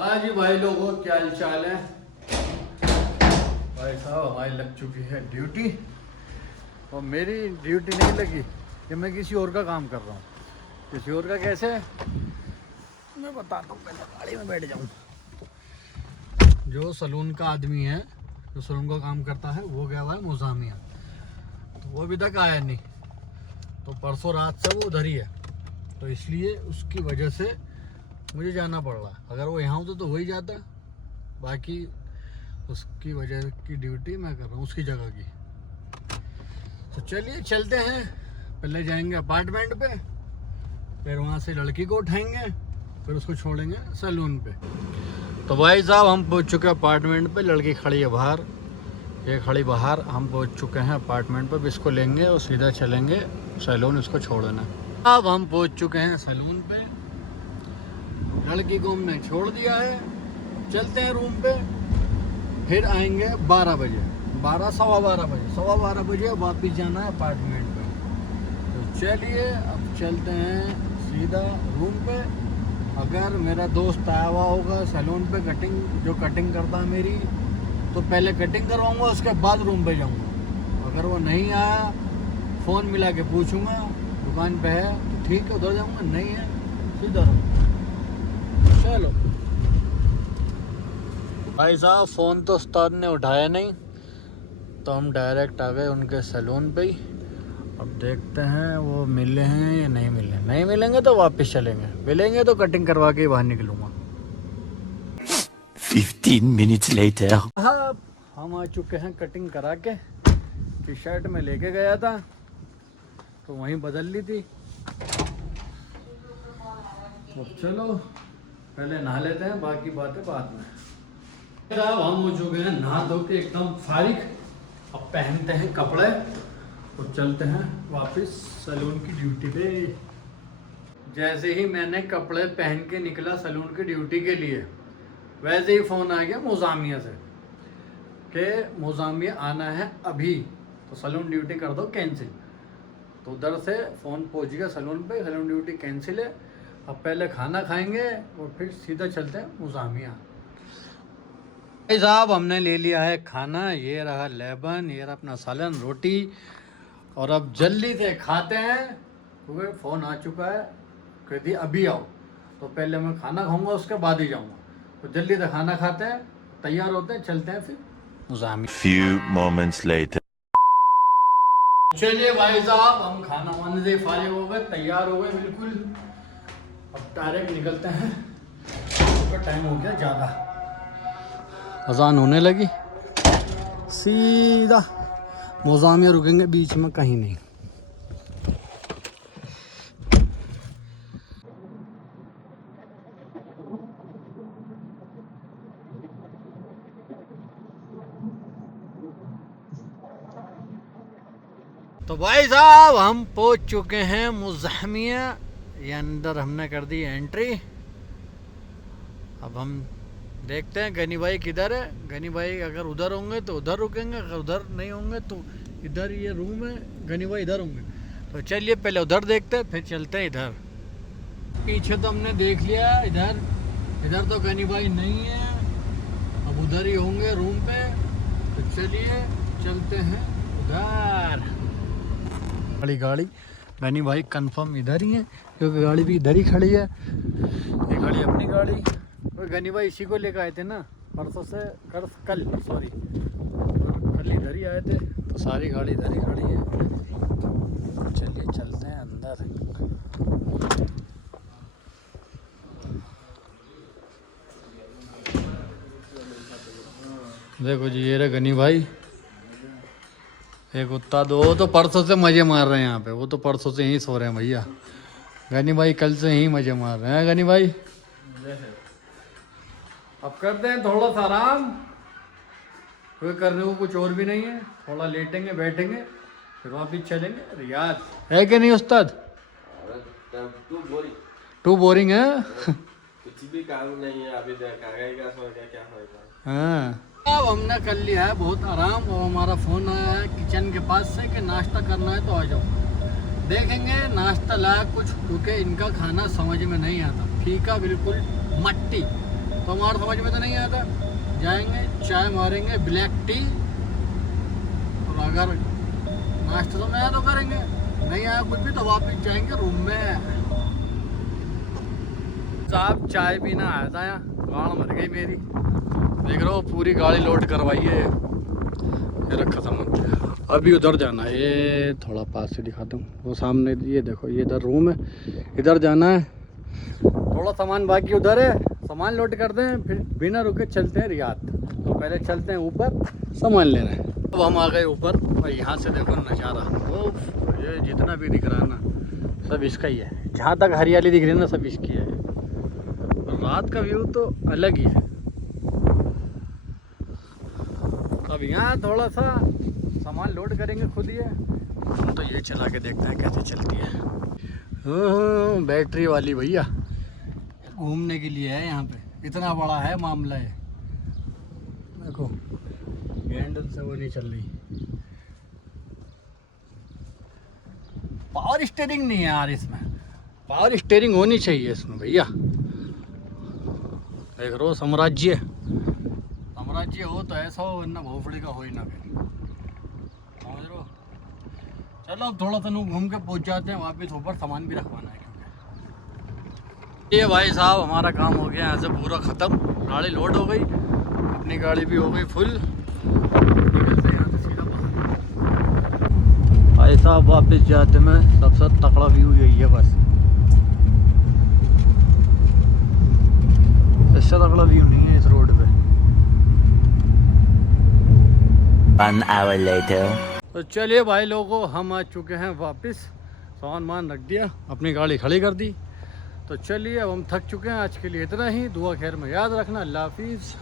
हाँ जी भाई लोगों, क्या हाल चाल है। भाई साहब हमारी लग चुकी है ड्यूटी, और मेरी ड्यूटी नहीं लगी कि मैं किसी और का काम कर रहा हूँ। किसी और का कैसे मैं बताता हूँ, पहले गाड़ी में बैठ जाऊँ। जो सलून का आदमी है, जो सलून का काम करता है, वो गया हुआ है मोजामिया, तो वो अभी तक आया नहीं। तो परसों रात से वो उधर ही है, तो इसलिए उसकी वजह से मुझे जाना पड़ रहा है। अगर वो यहाँ होता तो वही जाता, बाकी उसकी वजह की ड्यूटी मैं कर रहा हूँ, उसकी जगह की। तो चलिए चलते हैं, पहले जाएंगे अपार्टमेंट पे, फिर वहाँ से लड़की को उठाएंगे, फिर उसको छोड़ेंगे सैलून पे। तो भाई साहब हम पहुँच चुके हैं अपार्टमेंट पे, लड़की खड़ी है बाहर, ये खड़ी बाहर। हम पहुँच चुके हैं अपार्टमेंट पे, अब इसको लेंगे और सीधा चलेंगे सैलून, इसको छोड़ना। अब हम पहुँच चुके हैं सैलून पे, लड़की को हमने छोड़ दिया है, चलते हैं रूम पे। फिर आएंगे 12 बजे, 12 सवा बारह बजे वापस जाना है अपार्टमेंट पे। तो चलिए अब चलते हैं सीधा रूम पे। अगर मेरा दोस्त आया हुआ होगा सैलून पे, जो कटिंग करता है मेरी, तो पहले कटिंग करवाऊंगा, उसके बाद रूम पे जाऊंगा। अगर वो नहीं आया, फ़ोन मिला के पूछूंगा दुकान पे है तो ठीक है उधर जाऊंगा, नहीं है सीधा रूम। चलो भाई साहब, फ़ोन तो उस्ताद ने उठाया नहीं, तो हम डायरेक्ट आ गए उनके सैलून पे ही। अब देखते हैं वो मिले हैं या नहीं मिले। नहीं मिलेंगे तो वापस चलेंगे, मिलेंगे तो कटिंग करवा के बाहर निकलूँगा। 15 minutes later. हाँ, हम आ चुके हैं कटिंग करा के। टी शर्ट में लेके गया था तो वहीं बदल ली थी। तो चलो पहले नहा लेते हैं, बाकी बातें बाद में। साहब हम हो चुके हैं नहा धो के एकदम फारिग। अब पहनते हैं कपड़े और चलते हैं वापस सैलून की ड्यूटी पे। जैसे ही मैंने कपड़े पहन के निकला सैलून की ड्यूटी के लिए, वैसे ही फ़ोन आ गया मोजामिया से कि मोजामिया आना है अभी, तो सैलून ड्यूटी कर दो कैंसिल। तो उधर से फ़ोन पहुंच गया सैलून पे, सैलून ड्यूटी कैंसिल है। अब पहले खाना खाएंगे और फिर सीधा चलते हैं मोजामिया। भाई साहब हमने ले लिया है खाना, ये रहा लेबन, ये रहा अपना सालन रोटी, और अब जल्दी से खाते हैं क्योंकि फ़ोन आ चुका है, कहती अभी आओ। तो पहले मैं खाना खाऊंगा, उसके बाद ही जाऊंगा। तो जल्दी से खाना खाते हैं, तैयार होते हैं, चलते हैं फिर मोजामिया। Few moments later. चलिए भाई साहब हम खाना वाने से फारिग हो गए, तैयार हो गए बिल्कुल। अब डायरेक्ट निकलते हैं, तो टाइम हो गया ज़्यादा, अजान होने लगी। सीधा मोजामिया रुकेंगे, बीच में कहीं नहीं। तो भाई साहब हम पहुंच चुके हैं मोजामिया, ये अंदर हमने कर दी एंट्री। अब हम देखते हैं गनी भाई किधर है। गनी भाई अगर उधर होंगे तो उधर रुकेंगे, अगर उधर नहीं होंगे तो इधर ये रूम है, गनी भाई इधर होंगे। तो चलिए पहले उधर देखते हैं, फिर चलते हैं इधर। पीछे तो हमने देख लिया, इधर तो गनी भाई नहीं है, अब उधर ही होंगे रूम पे। तो चलिए चलते हैं उधर। गाड़ी गनी भाई कंफर्म इधर ही है, क्योंकि गाड़ी भी इधर ही खड़ी है। ये गाड़ी अपनी गाड़ी, गनी भाई इसी को लेकर आए थे ना परसों से, कल इधर ही आए थे, तो सारी गाड़ी इधर ही खड़ी है। चलिए चलते हैं अंदर। देखो जी ये रहे गनी भाई, एक कुत्ता, दो तो परसों से मजे मार रहे हैं यहाँ पे, वो तो परसों से ही सो रहे हैं भैया। गनी भाई कल से ही मजे मार रहे हैं। गनी भाई अब करते हैं थोड़ा सा आराम, कोई करने को कुछ और भी नहीं है। थोड़ा लेटेंगे बैठेंगे, फिर वापिस चलेंगे रियाद। है कि नहीं उस्ताद? टू बोरिंग है। कुछ भी काम नहीं है अभी, देखेगा सोएगा क्या होगा। हाँ अब हमने कर लिया है बहुत आराम, और हमारा फ़ोन आया है किचन के पास से कि नाश्ता करना है तो आ जाओ। देखेंगे नाश्ता लायक कुछ, क्योंकि इनका खाना समझ में नहीं आता, फीका बिल्कुल मट्टी। तो हमारे समझ में तो नहीं आता। जाएंगे चाय मारेंगे, ब्लैक टी, और अगर नाश्ता तो नया तो करेंगे, नहीं आया कुछ भी तो वापस जाएंगे रूम में। साहब चाय पीना आया था यहाँ, गाड़ मर गई मेरी। देख रहे हो पूरी गाड़ी लोड करवाई है, ये रखा सामान। अभी उधर जाना है, ये थोड़ा पास से दिखाता हूँ, वो सामने ये देखो, ये इधर रूम है, इधर जाना है। थोड़ा सामान बाकी उधर है, सामान लोड करते हैं, फिर बिना रुके चलते हैं रियाद। तो पहले चलते हैं ऊपर, सामान लेना है। अब हम आ गए ऊपर, और यहाँ से देखो नज़ारा, ओफ, ये जितना भी दिख रहा है ना सब इसका ही है। जहाँ तक हरियाली दिख रही है ना सब इसकी है। रात का व्यू तो अलग ही है। अब यहाँ थोड़ा सा सामान लोड करेंगे खुद ही है, तो ये चला के देखते हैं कैसे चलती है। बैटरी वाली भैया, घूमने के लिए है यहाँ पे, इतना बड़ा है मामला है। देखो हैंडल से वो नहीं चल रही, पावर स्टीयरिंग नहीं है यार इसमें, पावर स्टीयरिंग होनी चाहिए इसमें भैया। देख रो साम्राज्य, साम्राज्य हो तो ऐसा हो, वरना भोपड़ी का हो ही ना फिर, समझ लो। चलो अब थोड़ा सा घूम के पहुंच जाते हैं वापस ऊपर, सामान भी रखवाना है क्योंकि। ये भाई साहब हमारा काम हो गया यहाँ से पूरा ख़त्म, गाड़ी लोड हो गई, अपनी गाड़ी भी हो गई फुल। निकलते यहाँ से सीधा बाहर। भाई साहब वापस जाते में सबसे तगड़ा व्यू यही है बस, इससे तगड़ा व्यू नहीं है इस रोड पे। 1 hour later. तो चलिए भाई लोगों, हम आ चुके हैं वापस, सामान मान रख दिया, अपनी गाड़ी खड़ी कर दी। तो चलिए अब हम थक चुके हैं, आज के लिए इतना ही। दुआ खैर में याद रखना, अल्लाह हाफिज़।